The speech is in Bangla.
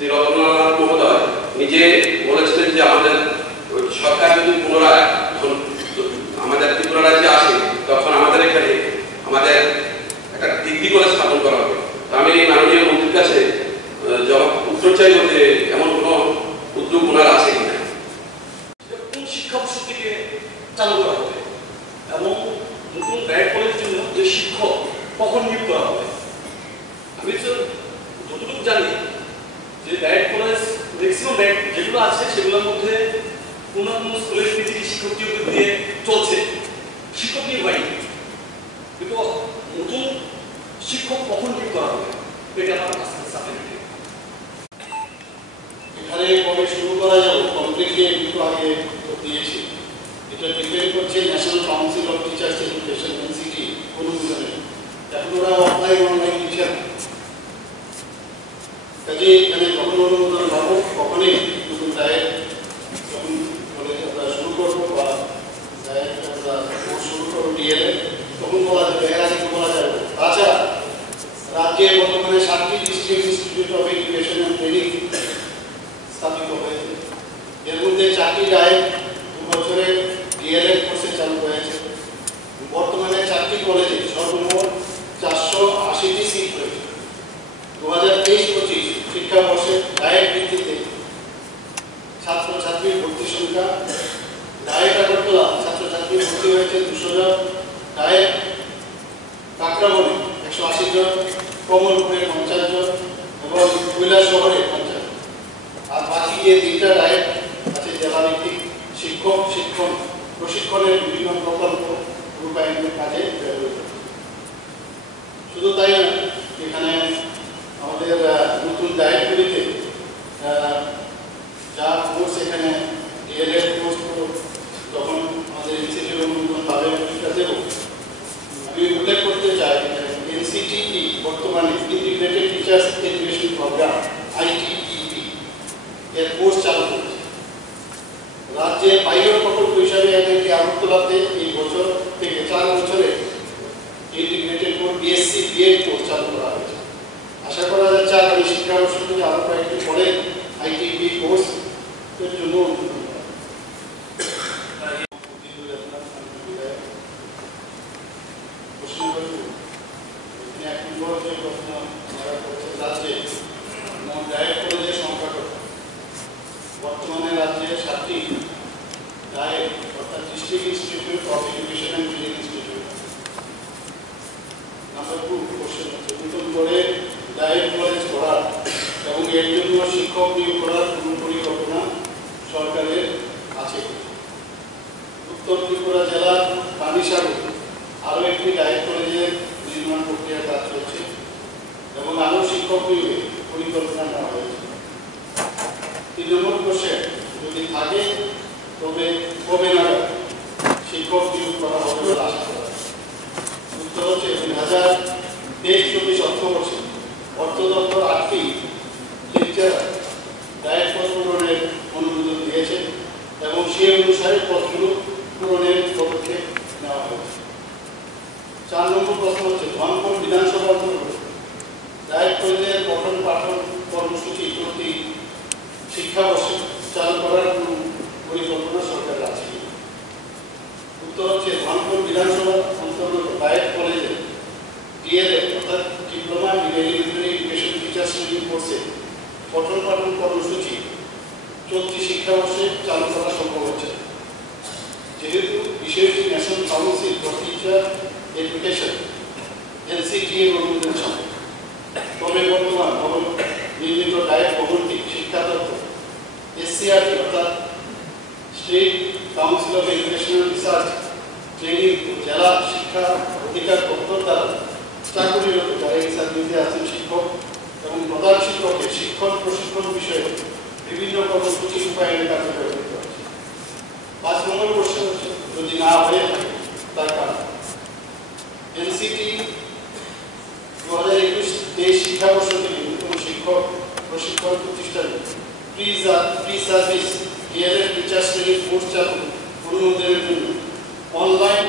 শ্রী রতনলাল মহোদয় নিজে বলেছিলেন যে আমাদের সরকার যদি পুনরায় আমাদের ত্রিপুরা রাজ্যে আসে তখন আমাদের এখানে আমাদের একটা ডিগ্রি কলেজ স্থাপন করা হবে। আমি মাননীয় মন্ত্রীর কাছে উত্তর চাইব যে এমন কোনো উদ্যোগ ওনার আছে কিনা, কোন শিক্ষাবর্ষ থেকে চালু করা হবে এবং নতুন ডায়েট কলেজের জন্য যে শিক্ষক কখন নিয়োগ করা হবে। আমি যতটুকু জানি যে ডায়েট কলেজ ম্যাক্সিমাম ডায়েট যেগুলো আছে সেগুলোর মধ্যে কোনো কোনো স্কুলের পিজিটি শিক্ষক নিয়োগ দিয়ে চলছে, শিক্ষক নিয়োগ হয়নি, কিন্তু নতুন শিক্ষক কখন নিয়োগ করা হবে এটা আমার সাবজেক্ট। এখানে কবে শুরু করা যাবে কমপ্লিটলি একটু আগে দিয়েছি। এটা ডিপেন্ড করছে National Council of Teachers Education NCTE অনুমোদনে। এখন ওরা অফলাইন অনলাইন দিচ্ছে না, কাজে এখানে যখন অনুমোদন পাবো তখনই নতুন ডায়েট যখন কলেজ আমরা শুরু করবো বা ডায়েট আমরা কোর্স শুরু করবো ডিএলএ তখন বলা যাবে, এর আগে বলা যাবে। তাছাড়া রাজ্যে বর্তমানে 7টি District Institute of Education and Training স্থাপিত হয়েছে। এর মধ্যে 4টি ডায়েট 2 বছরে ডিএলএড কোর্সে চালু হয়েছে। বর্তমানে 4টি কলেজে সর্বমোট 480টি সিট রয়েছে। 2023-25 শিক্ষাবর্ষে ডায়েট ভিত্তিতে ছাত্রছাত্রীর ভর্তি সংখ্যা ডায়েট আগরতলা ছাত্রছাত্রী ভর্তি হয়েছে 200 জন, ডায়েট কাকরাবনে 180 জন, কমলপুরে 50 জন এবং কৈলাসহরে 50 জন। আর বাকি যে 3টা ডায়েট আছে জেলাভিত্তিক শিক্ষক শিক্ষণ প্রশিক্ষণের বিভিন্ন প্রকল্প রূপায়ণের কাজে ব্যবহৃত। শুধু তাই না, এখানে আমাদের নতুন ডায়েটগুলিতে যা কোর্স এখানে ডিএলএড কোর্স যখন আমাদের ইনস্টিটিউট অনুমোদন পাবে সেটা দেব। আমি উল্লেখ করতে চাই এনসিটিই বর্তমানে integrated teachers education programme ITEP এর কোর্স চালু করেছে। রাজ্যে পাইলট প্রকল্প হিসাবে এদেরকে আগরতলাতে এই বছর থেকে 4 বছরে integrated course BSc BEd course চালু করা হয়েছে। আশা করা যাচ্ছে আগামী শিক্ষাবর্ষ থেকে আরো কয়েকটি পরে ITEP কোর্স এর জন্য বর্তমানে রাজ্যে 7টি ডায়েট অর্থাৎ district Institute of Education and training institute. Number 2 question হচ্ছে নতুন করে ডায়েট কলেজ করার এবং এর জন্য শিক্ষক নিয়োগ করার কোনো পরিকল্পনা সরকারের আছে। উত্তর ত্রিপুরা জেলার পানিসাগর আরও একটি ডায়েট কলেজের নির্মাণ প্রক্রিয়া কাজ চলছে এবং আরও শিক্ষক নিয়োগে পরিকল্পনা নেওয়া হয়েছে। 3 নম্বর কোশ্চেন যদি থাকে তবে কবে নাগাদ শিক্ষক নিয়োগ করা হবে বলে আশা করা যায়। উত্তর হচ্ছে 2023-24 অর্থবর্ষে অর্থ দপ্তর 8টি লেকচার ডায়েট পদ পূরণের অনুমোদন দিয়েছে এবং সেই অনুসারে পদগুলো পূরণের পদক্ষেপ নেওয়া হয়েছে। 4 নম্বর প্রশ্ন হচ্ছে ধনপুর বিধানসভা ডায়েট কলেজের পঠন পাঠন কর্মসূচি প্রতি শিক্ষাবর্ষে চালু করার কোনো পরিকল্পনা সরকারের আছে। উত্তর হচ্ছে ধনপুর বিধানসভা অন্তর্গত ডায়েট কলেজে ডিএলএড অর্থাৎ diploma in elementary education teachers training কোর্সে পঠন পাঠন কর্মসূচি চলতি শিক্ষাবর্ষে চালু করা সম্ভব হচ্ছে, যেহেতু বিষয়টি national council for teacher education NCT এর অনুমোদন ছাড়া। তবে বর্তমান ভবন নির্মিত ডায়েট ভবনটি শিক্ষা দপ্তর SCRT অর্থাৎ state council of educational research training জেলা শিক্ষা অধিকার দপ্তর দ্বারা চাকরিরত যারা এই সার্ভিসে আছেন শিক্ষক এবং প্রধান শিক্ষকের শিক্ষণ প্রশিক্ষণ বিষয়ে বিভিন্ন কর্মসূচি রূপায়ণের কাজে ব্যবহৃত হচ্ছে। 5 নম্বর কোশ্চেন হচ্ছে যদি না হয়ে থাকে তার কারণ। NCT 2021-23 শিক্ষাবর্ষ থেকে নতুন শিক্ষক প্রশিক্ষণ প্রতিষ্ঠানে pre service DElEd teachers training course চালু অনুমোদনের জন্য অনলাইন